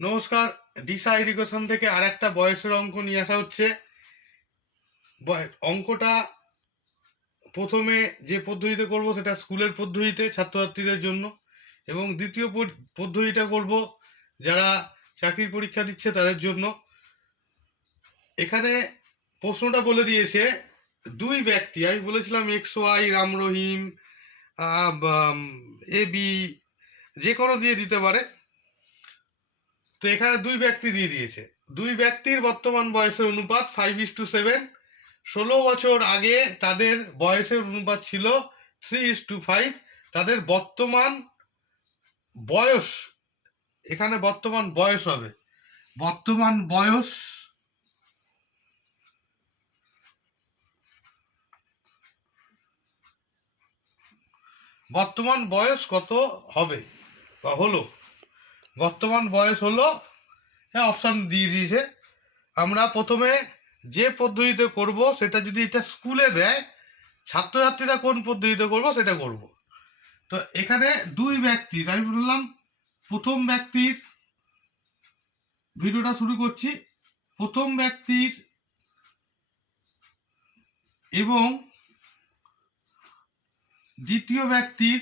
নমস্কার। দিশা এডুকেশন থেকে আর একটা বয়সের অঙ্ক নিয়ে আসা হচ্ছে। অঙ্কটা প্রথমে যে পদ্ধতিতে করব সেটা স্কুলের পদ্ধতিতে ছাত্রছাত্রীদের জন্য, এবং দ্বিতীয় পদ্ধতিটা করব যারা চাকরির পরীক্ষা দিচ্ছে তাদের জন্য। এখানে প্রশ্নটা বলে দিয়েছে দুই ব্যক্তি, আমি বলেছিলাম x Y, Ram Rahim, A B, যে কোনো দিয়ে দিতে পারে। তো এখানে দুই ব্যক্তি দিয়ে দিয়েছে, দুই ব্যক্তির বর্তমান বয়সের অনুপাত 5:7। 16 বছর আগে তাদের বয়সের অনুপাত ছিল 3:5। তাদের বর্তমান বয়স, এখানে বর্তমান বয়স হবে, বর্তমান বয়স বর্তমান বয়স কত হবে বা হলো, বর্তমান বয়স হলো, হ্যাঁ অপশান দিয়ে দিয়েছে। আমরা প্রথমে যে পদ্ধতিতে করব সেটা যদি এটা স্কুলে দেয়, ছাত্রছাত্রীরা কোন পদ্ধতিতে করব সেটা করব। তো এখানে দুই ব্যক্তির, আমি বললাম প্রথম ব্যক্তির, ভিডিওটা শুরু করছি। প্রথম ব্যক্তির এবং দ্বিতীয় ব্যক্তির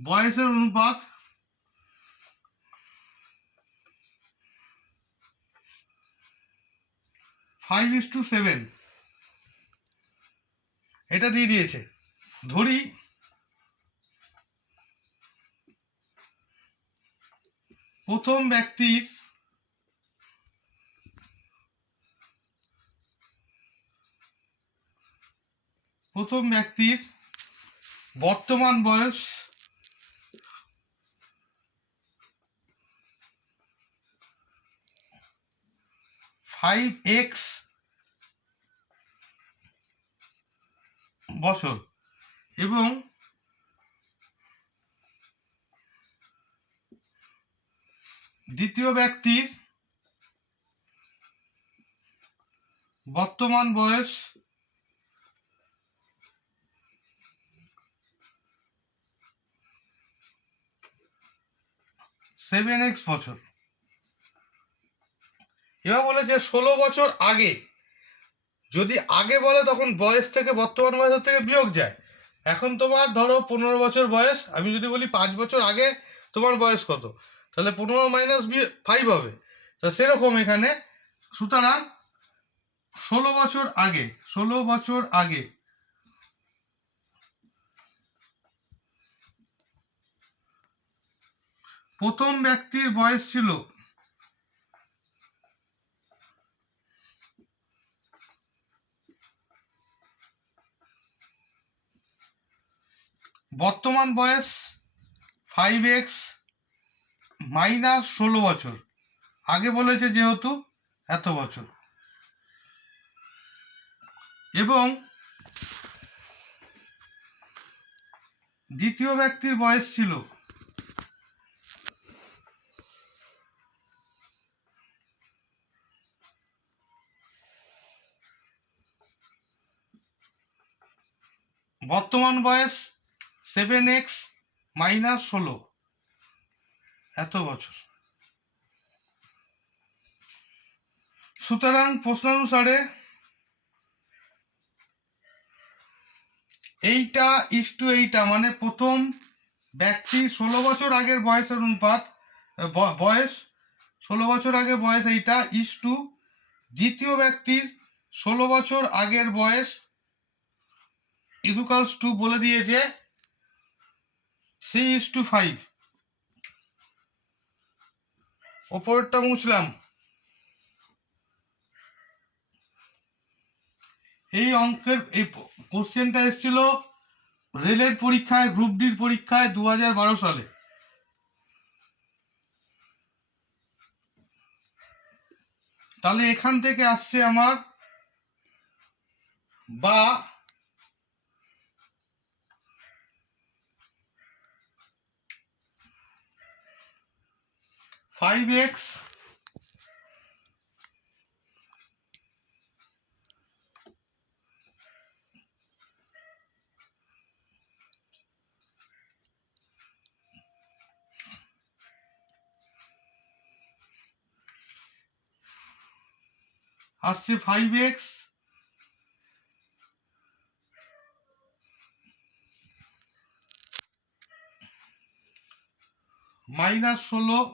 বয়সের অনুপাত 5:7 এটা দিয়ে দিয়েছে। ধরি প্রথম ব্যক্তির বর্তমান বয়স 5x বছর, এবং দ্বিতীয় ব্যক্তির বর্তমান বয়স 7x বছর। এবার বলেছে 16 বছর আগে, যদি আগে বলে তখন বয়স থেকে বর্তমান বয়সের থেকে বিয়োগ যায়। এখন তোমার ধরো 15 বছর বয়স, আমি যদি বলি 5 বছর আগে তোমার বয়স কত, তাহলে 15 - 5 হবে। তা সেরকম এখানে, সুতরাং 16 বছর আগে, 16 বছর আগে প্রথম ব্যক্তির বয়স ছিল বর্তমান বয়স 5x - 16 বছর, আগে বলেছে যেহেতু এত বছর, এবং দ্বিতীয় ব্যক্তির বয়স ছিল বর্তমান বয়স 7x - 16, এত বছর। সুতরাং প্রশ্নানুসারে এইটা এইটা, মানে প্রথম ব্যক্তি 16 বছর আগের বয়সের অনুপাত, বয়স 16 বছর আগে বয়স এইটা দ্বিতীয় ব্যক্তির 16 বছর আগের বয়স ইকুয়ালস টু বলে দিয়েছে 3:5। ওপরটা মুছলাম। এই অঙ্কের এই কোশ্চেনটা এসেছিল রেলের পরীক্ষায়, গ্রুপ ডির পরীক্ষায় 2012 সালে। তাহলে এখান থেকে আসছে আমার, বা 5x আসছে 5x minus 16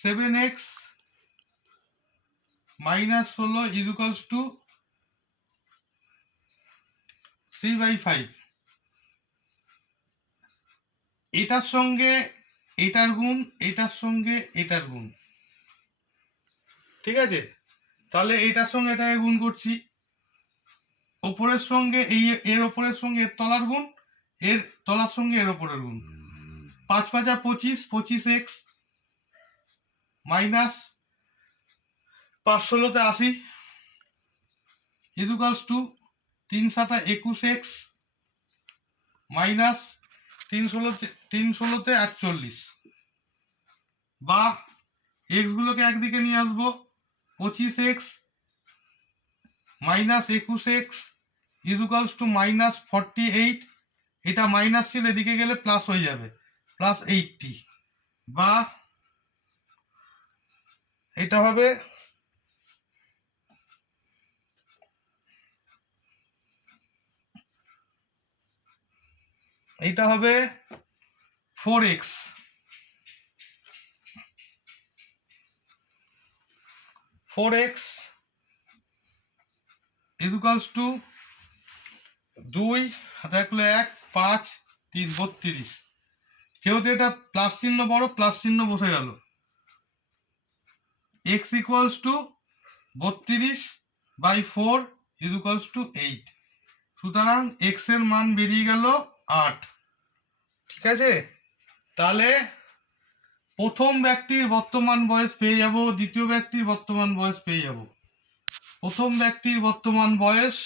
7x minus 16 equals to 3/5। এটার সঙ্গে এটার গুণ, এটার সঙ্গে এটার গুণ, ঠিক আছে? তাহলে এটার সঙ্গে এটাকে গুণ করছি, ওপরের সঙ্গে এর ওপরের সঙ্গে এর তলার গুণ, এর তলার সঙ্গে এর ওপরের গুণ। 5 5 25, 25x minus 5 16 80 equals to 3 7 21x minus 3 16 48, বা এক্স গুলোকে একদিকে নিয়ে আসবো, 25x minus 21x equals to minus 48। এটা মাইনাস ছিল, এদিকে গেলে প্লাস হয়ে যাবে, প্লাস 80, বা এটা হবে এটা হবে 4x ইকুয়ালস টু 2 দেখলো 1 5 3 32। যেহেতু এটা প্লাস চিহ্ন বড়, প্লাস চিহ্ন বসে গেল, x equals to 32/4 equals to 8। সুতরাং x এর মান বেরিয়ে গেল 8। ঠিক আছে? তাহলে প্রথম ব্যক্তির বর্তমান বয়স পেয়ে যাব, দ্বিতীয় ব্যক্তির বর্তমান বয়স পেয়ে যাব। প্রথম ব্যক্তির বর্তমান বয়স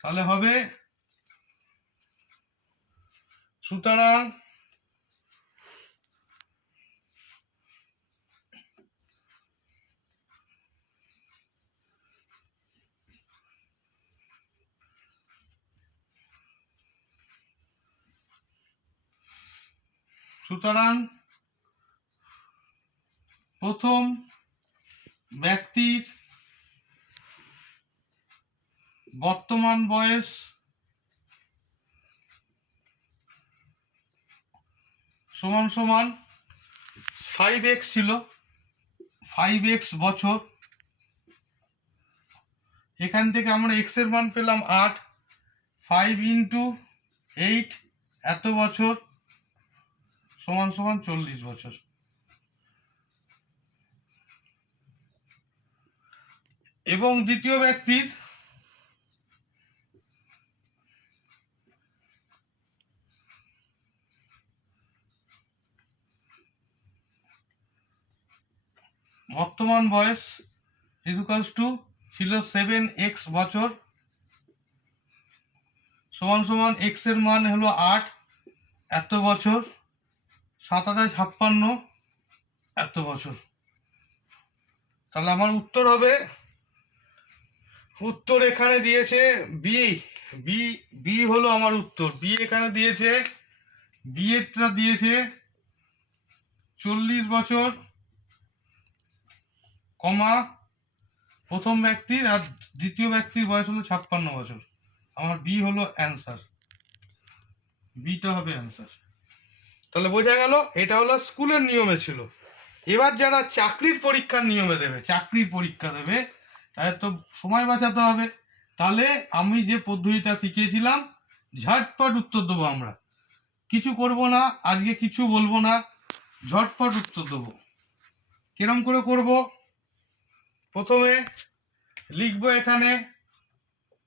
তাহলে হবে, সুতরাং প্রথম ব্যক্তির বর্তমান বয়স সমান সমান 5x ছিল, 5x বছর। এখান থেকে আমরা x এর মান পেলাম 8, 5 ইন্টু 8 এত বছর সমান সমান 40 বছর। এবং দ্বিতীয় ব্যক্তির বর্তমান বয়স ইকুয়ালস টু ছিল 7x বছর সমান সমান x এর মান হলো 8 এত বছর, 7 8 56 এত বছর। তাহলে আমার উত্তর হবে, উত্তর এখানে দিয়েছে বি, বি বি হলো আমার উত্তর। বি এখানে দিয়েছে, বি এরটা দিয়েছে 40 বছর কমা প্রথম ব্যক্তির, আর দ্বিতীয় ব্যক্তির বয়স হলো 56 বছর। আমার বি হলো অ্যান্সার, বিটা হবে অ্যান্সার। তাহলে বোঝা গেল এটা হলো স্কুলের নিয়মে ছিল। এবার যারা চাকরির পরীক্ষার নিয়মে দেবে, চাকরির পরীক্ষা দেবে, তাদের তো সময় বাঁচাতে হবে। তাহলে আমি যে পদ্ধতিটা শিখিয়েছিলাম, ঝটপট উত্তর দেবো আমরা, কিছু করব না আজকে, কিছু বলবো না, ঝটপট উত্তর দেবো। কিরম করে করব? প্রথমে লিখবো এখানে,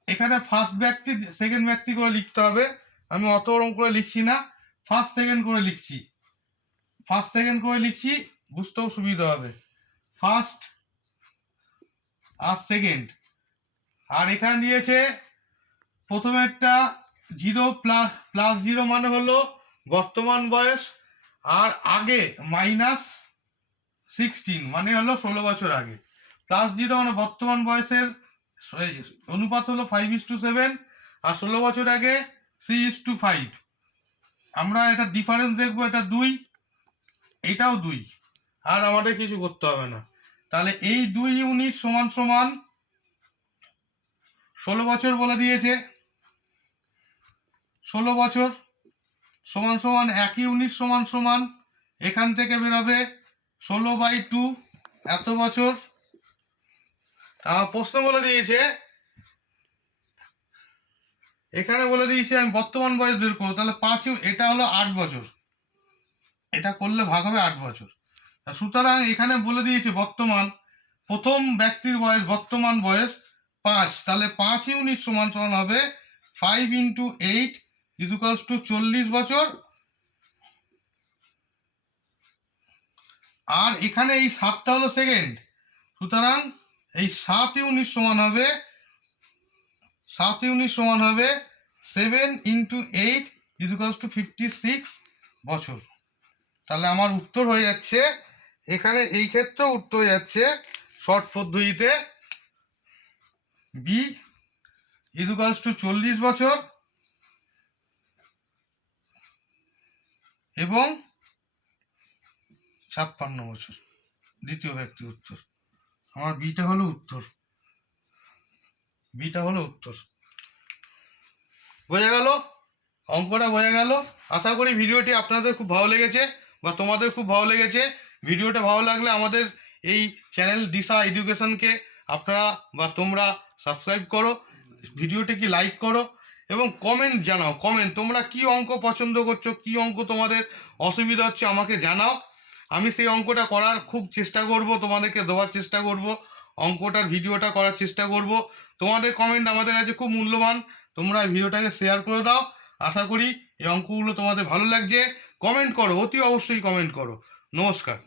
এখানে ফার্স্ট ব্যক্তি সেকেন্ড ব্যক্তি করে লিখতে হবে। আমি অত ওরম করে লিখছি না, ফার্স্ট সেকেন্ড করে লিখছি, ফার্স্ট সেকেন্ড করে লিখছি, বুঝতেও সুবিধা হবে। ফার্স্ট আর সেকেন্ড। আর এখানে দিয়েছে প্রথমে একটা 0 প্লাস 0 মানে হলো বর্তমান বয়স, আর আগে -16 মানে হলো 16 বছর আগে, প্লাস 0 মানে বর্তমান বয়সের অনুপাত হলো 5:7, আর 16 বছর আগে 3:5। আমরা এটা ডিফারেন্স দেখবো, এটা 2, এটাও 2, আর আমাদের কিছু করতে হবে না। তাহলে এই 2 ইউনিট সমান সমান 16 বছর বলে দিয়েছে। 16 বছর সমান সমান 1 ইউনিট সমান সমান এখান থেকে বেরোবে 16/2 এত বছর। প্রশ্ন বলে দিয়েছে, এখানে বলে দিয়েছে আমি বর্তমান বয়স বের করবো, তাহলে 5 এটা হলো 8 বছর, এটা করলে ভাগ হবে 8 বছর। সুতরাং এখানে বলে দিয়েছে বর্তমান, প্রথম ব্যক্তির বয়স বর্তমান বয়স 5, তাহলে 5 ইউনিট সমান সমান হবে 5 × 8 = 40 বছর। আর এখানে এই 7টা হলো সেকেন্ড, সুতরাং এই 7 ইউনিট সমান হবে 7 × 8 = 56 বছর। তাহলে আমার উত্তর হয়ে যাচ্ছে এখানে, এই ক্ষেত্রেও উত্তর হয়ে যাচ্ছে শর্ট পদ্ধতিতে বি = 40 বছর এবং 56 বছর। দ্বিতীয় ব্যক্তির উত্তর আমার বিটা হলো উত্তর, বোঝা গেল? অঙ্কটা বোঝা গেল? আশা করি ভিডিওটি আপনাদের খুব ভালো লেগেছে বা তোমাদের খুব ভালো লেগেছে। ভিডিওটা ভালো লাগলে আমাদের এই চ্যানেল দিশা এডুকেশনকে আপনারা বা তোমরা সাবস্ক্রাইব করো, ভিডিওটিকে লাইক করো এবং কমেন্ট জানাও। তোমরা কি অঙ্ক পছন্দ করছো, কি অঙ্ক তোমাদের অসুবিধা হচ্ছে আমাকে জানাও। আমি সেই অঙ্কটা করার খুব চেষ্টা করব, তোমাদেরকে দেওয়ার চেষ্টা করব, অঙ্কটার ভিডিওটা করার চেষ্টা করব। তোমাদের কমেন্ট আমাদের কাছে খুব মূল্যবান, তোমরা ভিডিওটাকে শেয়ার করে দাও। আশা করি এই অঙ্কগুলো তোমাদের ভালো লাগছে। কমেন্ট করো, অতি অবশ্যই কমেন্ট করো। নমস্কার।